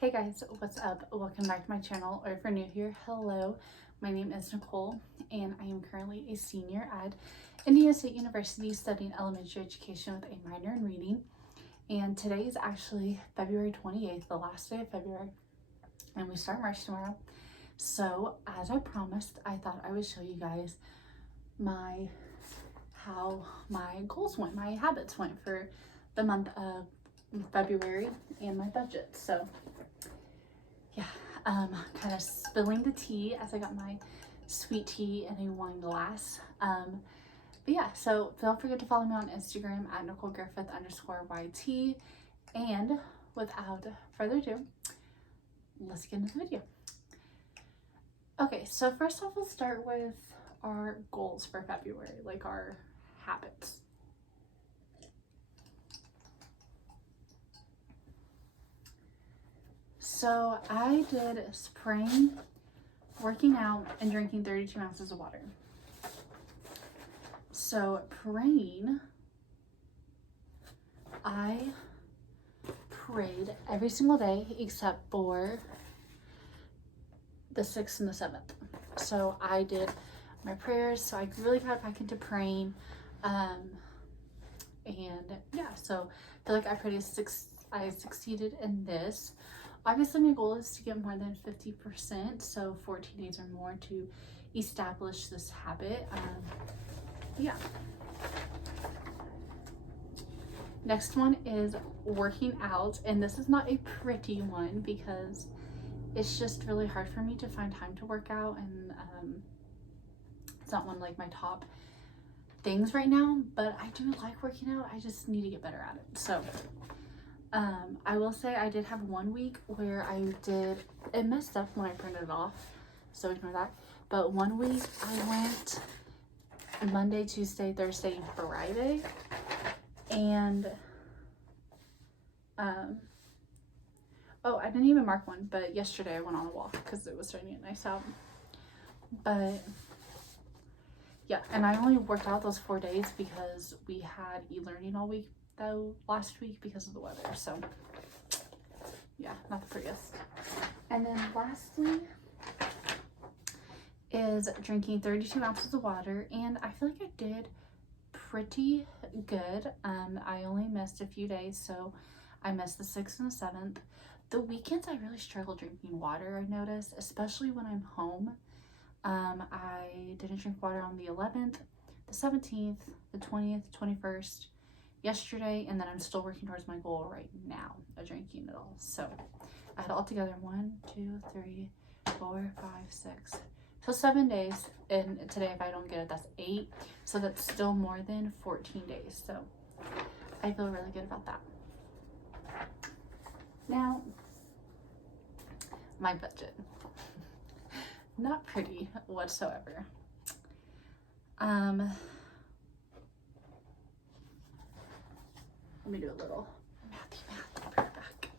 Hey guys, what's up? Welcome back to my channel, or if you're new here, hello. My name is Nicole, and I am currently a senior at Indiana State University studying elementary education with a minor in reading. And today is actually February 28th, the last day of February, and we start tomorrow. So, as I promised, I thought I would show you guys how my goals went, my habits went for the month of February and my budget. So yeah, kind of spilling the tea as I got my sweet tea in a wine glass. But yeah, so don't forget to follow me on Instagram at NicoleGriffith_YT. And without further ado, let's get into the video. Okay, so first off, let's start with our goals for February, like our habits. So I did spraying, working out, and drinking 32 ounces of water. So praying, I prayed every single day except for the 6th and the 7th. So I did my prayers, so I really got back into praying. And yeah, so I feel like I succeeded in this. Obviously, my goal is to get more than 50%, so 14 days or more to establish this habit. Yeah. Next one is working out, and this is not a pretty one because it's just really hard for me to find time to work out, and it's not one of like my top things right now, but I do like working out. I just need to get better at it. So I will say I did have one week where it messed up when I printed it off, so ignore that. But one week I went Monday, Tuesday, Thursday, and Friday, and oh, I didn't even mark one, but yesterday I went on a walk because it was starting to get nice out. But yeah, and I only worked out those 4 days because we had e-learning all week though last week because of the weather. So yeah, not the prettiest. And then lastly is drinking 32 ounces of water, and I feel like I did pretty good. I only missed a few days, so I missed the 6th and the 7th. The weekends I really struggle drinking water, I noticed, especially when I'm home. I didn't drink water on the 11th, the 17th, the 20th, 21st, yesterday, and then I'm still working towards my goal right now of drinking it all. So I had altogether 1, 2, 3, 4, 5, 6. So 7 days, and today if I don't get it, that's 8. So that's still more than 14 days. So I feel really good about that. Now, my budget. Not pretty whatsoever. Let me do a little math. I'll bring it back.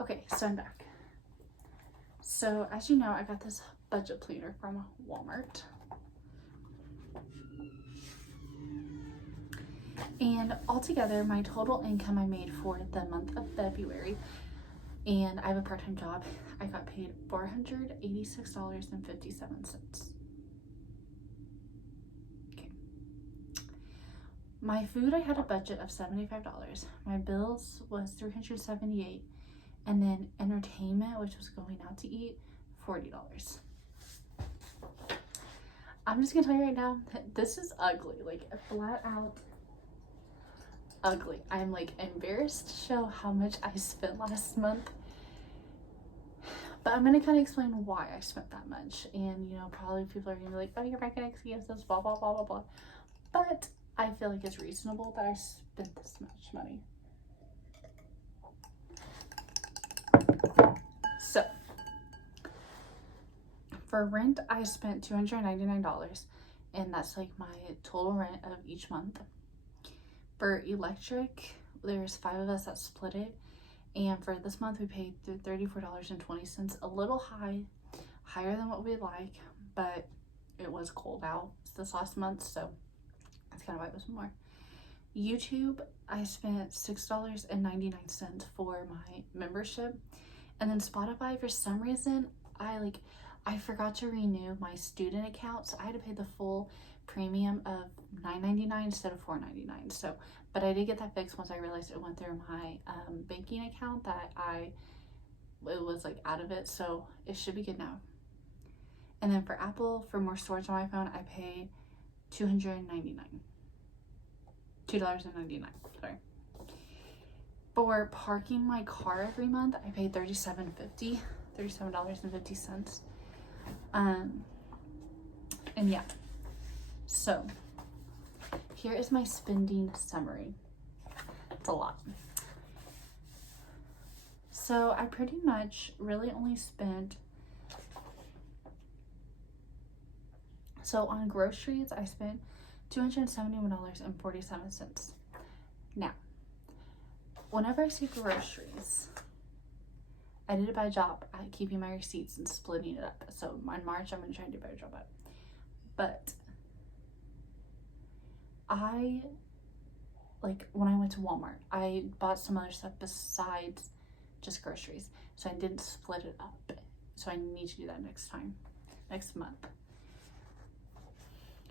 Okay, so I'm back. So as you know, I got this budget planner from Walmart. And altogether, my total income I made for the month of February, and I have a part-time job, I got paid $486.57. Okay. My food, I had a budget of $75. My bills was $378, and then entertainment, which was going out to eat, $40. I'm just gonna tell you right now, this is ugly, like flat out ugly. I'm like embarrassed to show how much I spent last month, but I'm gonna kind of explain why I spent that much. And you know, probably people are gonna be like, oh, you're making excuses, blah blah blah blah blah, but I feel like it's reasonable that I spent this much money. So for rent, I spent $299, and that's like my total rent of each month. For electric, there's 5 of us that split it, And for this month, we paid $34.20, a little higher than what we'd like, but it was cold out this last month, so that's kind of why it was more. YouTube, I spent $6.99 for my membership. And then Spotify, for some reason, I forgot to renew my student account, so I had to pay the full premium of $9.99 instead of $4.99. So, but I did get that fixed once I realized it went through my banking account that it was like out of it, so it should be good now. And then for Apple, for more storage on my phone, I pay $2.99. Sorry. For parking my car every month, I pay $37.50. And yeah. So here is my spending summary. It's a lot. So I pretty much really only spent, so on groceries, I spent $271.47. Now, whenever I say groceries, I did it by job, keeping my receipts and splitting it up. So in March, I'm going to try to do a better job at it. But when I went to Walmart, I bought some other stuff besides just groceries. So I didn't split it up. So I need to do that next month.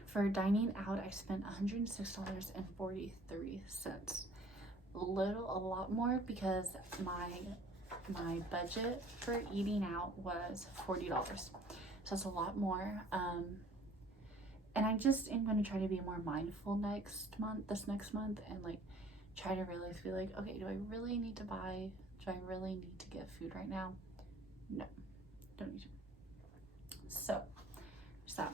For dining out, I spent $106.43. A lot more because my budget for eating out was $40. So that's a lot more. And I just am going to try to be more mindful this next month, and like try to really be like, okay, do I really need to get food right now? No, don't need to. So there's that.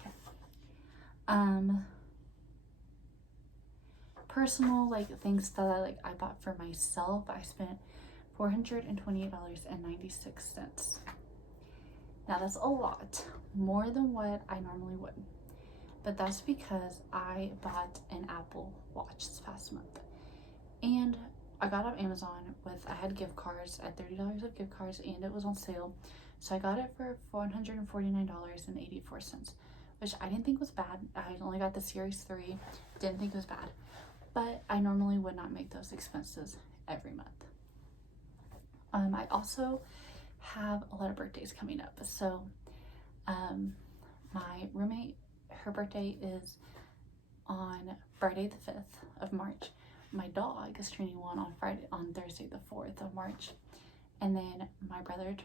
Personal things that I bought for myself, I spent $428.96. Now that's a lot more than what I normally would, but that's because I bought an Apple Watch this past month, and I got off Amazon I had gift cards at $30 of gift cards, and it was on sale, so I got it for $449.84, which I didn't think was bad. I only got the Series 3, didn't think it was bad, but I normally would not make those expenses every month. I also have a lot of birthdays coming up. So my roommate, her birthday is on Friday the 5th of March. My dog is turning 1 on Thursday the 4th of March. And then my brother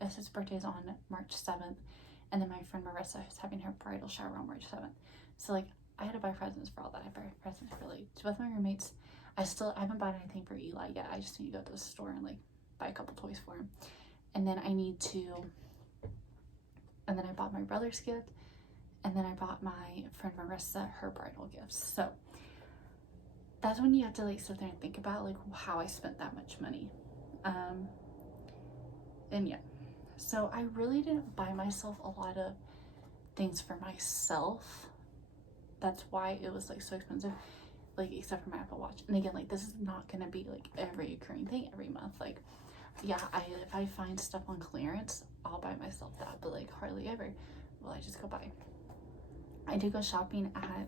his birthday is on March 7th. And then my friend Marissa is having her bridal shower on March 7th. So I had to buy presents for all that. I bought presents for both my roommates. I haven't bought anything for Eli yet. I just need to go to the store and buy a couple toys for him. And then I bought my brother's gift. And then I bought my friend Marissa her bridal gifts. So that's when you have to sit there and think about how I spent that much money. And yeah. So I really didn't buy myself a lot of things for myself. That's why it was so expensive, except for my Apple Watch. And again, this is not gonna be a recurring thing every month. Yeah, if I find stuff on clearance, I'll buy myself that, but hardly ever will I just go buy. I did go shopping at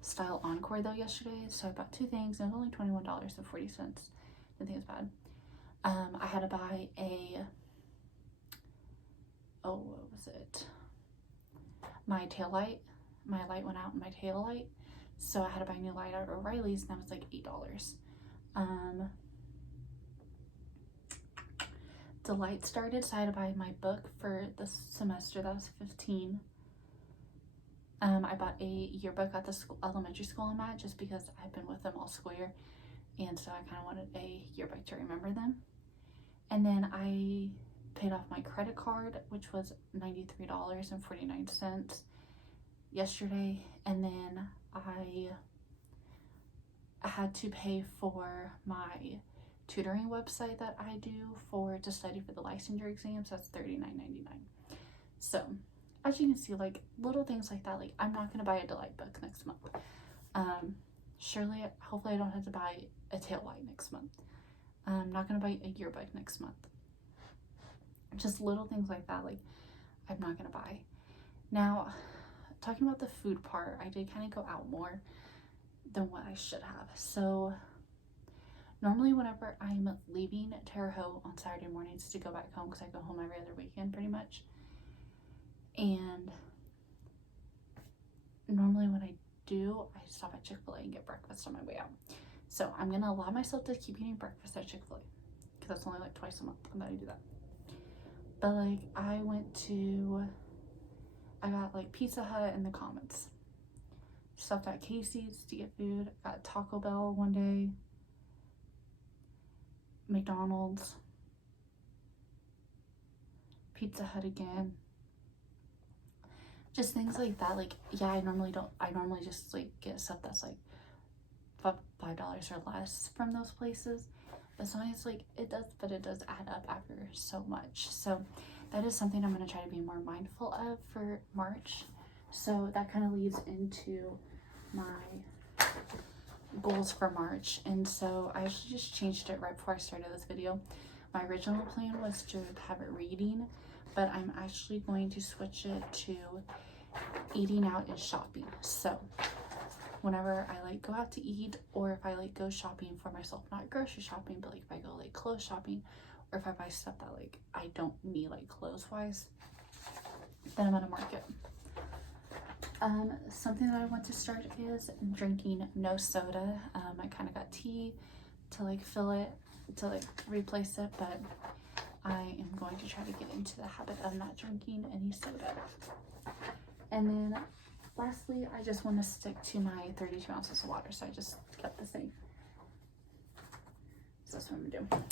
Style Encore though yesterday, so I bought 2 things, and it was only $21.40. Didn't think it was bad. I had to buy what was it? My tail light. My light went out in my tail light, so I had to buy a new light at O'Reilly's, and that was $8. The light started, so I had to buy my book for the semester. That was $15. I bought a yearbook at the elementary school I'm at, just because I've been with them all school year, and so I kind of wanted a yearbook to remember them. And then I paid off my credit card, which was $93.49 yesterday. And then I had to pay for my tutoring website that I do to study for the licensure exams. That's $39.99. So as you can see, little things like that, I'm not gonna buy a Delight book next month. surely, hopefully I don't have to buy a tail light next month. I'm not gonna buy a yearbook next month. Just little things like that, like, I'm not gonna buy. Now, talking about the food part, I did kind of go out more than what I should have. So normally whenever I'm leaving Terre Haute on Saturday mornings to go back home, because I go home every other weekend pretty much, and normally when I do, I stop at Chick-fil-A and get breakfast on my way out. So I'm gonna allow myself to keep eating breakfast at Chick-fil-A, because that's only like twice a month that I do that. But like, I got like Pizza Hut in the Commons, stopped at Casey's to get food, got Taco Bell one day, McDonald's, Pizza Hut again, just things like that. Like, yeah, I normally just like get stuff that's like $5 or less from those places, but sometimes like it does add up after so much. So that is something I'm going to try to be more mindful of for March. So that kind of leads into my goals for March. And so I actually just changed it right before I started this video. My original plan was to have it reading, but I'm actually going to switch it to eating out and shopping. So whenever I like go out to eat, or if I like go shopping for myself, not grocery shopping, but like if I go like clothes shopping, or if I buy stuff that like I don't need like clothes wise, then I'm gonna mark it. Something that I want to start is drinking no soda. I kind of got tea to like fill it, to like replace it, but I am going to try to get into the habit of not drinking any soda. And then lastly, I just want to stick to my 32 ounces of water, so I just kept the same. So that's what I'm gonna do.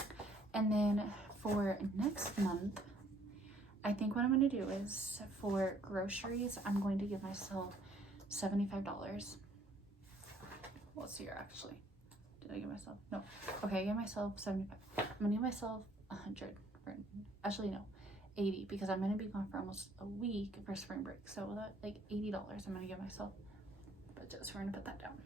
And then for next month, I think what I'm going to do is for groceries, I'm going to give myself $75. Let's see here, actually. Did I give myself? No. Okay, I gave myself 75. I'm going to give myself 100. Actually, no, 80, because I'm going to be gone for almost a week for spring break. So that, like $80 I'm going to give myself. But just we're going to put that down.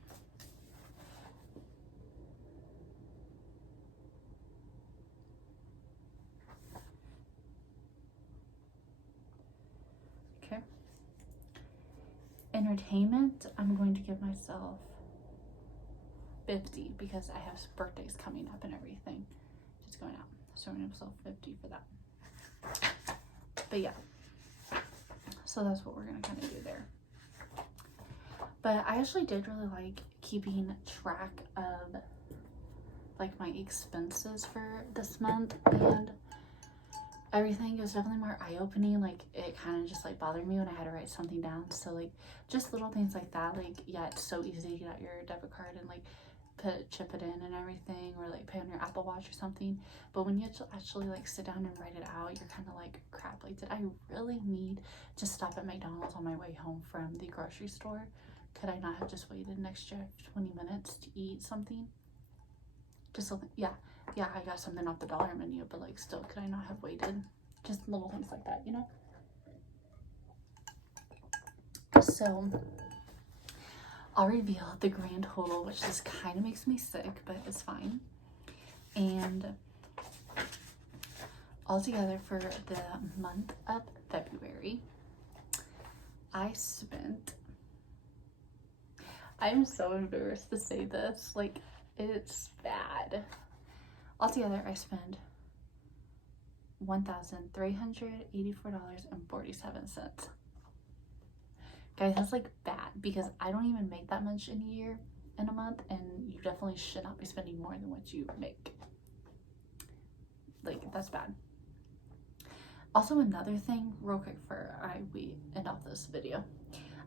Entertainment, I'm going to give myself 50 because I have birthdays coming up and everything just going out. So I'm going to give myself 50 for that. But yeah, so that's what we're going to kind of do there. But I actually did really like keeping track of like my expenses for this month and everything. It was definitely more eye-opening. Like, it kind of just like bothered me when I had to write something down. So like just little things like that. Like, yeah, it's so easy to get out your debit card and like chip it in and everything, or like pay on your Apple Watch or something. But when you actually like sit down and write it out, you're kind of like, crap, like, did I really need to stop at McDonald's on my way home from the grocery store? Could I not have just waited an extra 20 minutes to eat something? Just something, yeah, I got something off the dollar menu, but like, still, could I not have waited? Just little things like that, you know? So I'll reveal the grand total, which just kind of makes me sick, but it's fine. And altogether for the month of February, I'm so embarrassed to say this, like, it's bad. Altogether, I spend $1,384.47. Guys, that's like bad because I don't even make that much in a month, and you definitely should not be spending more than what you make. Like, that's bad. Also, another thing, real quick, we end off this video,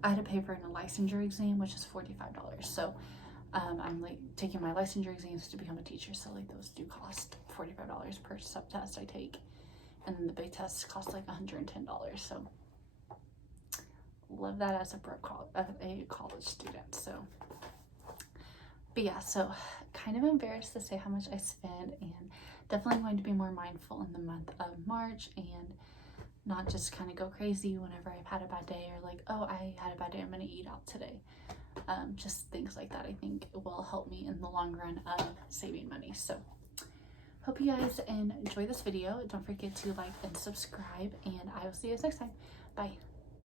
I had to pay for a licensure exam, which is $45. So I'm like taking my licensure exams to become a teacher, so like those do cost $45 per sub test I take, and then the big test costs like $110. So love that as a college student. So, but yeah, so kind of embarrassed to say how much I spend, and definitely going to be more mindful in the month of March and not just kind of go crazy whenever I've had a bad day, or like, oh, I had a bad day, I'm gonna eat out today. Just things like that I think will help me in the long run of saving money. So hope you guys enjoy this video. Don't forget to like and subscribe, and I will see you guys next time. Bye.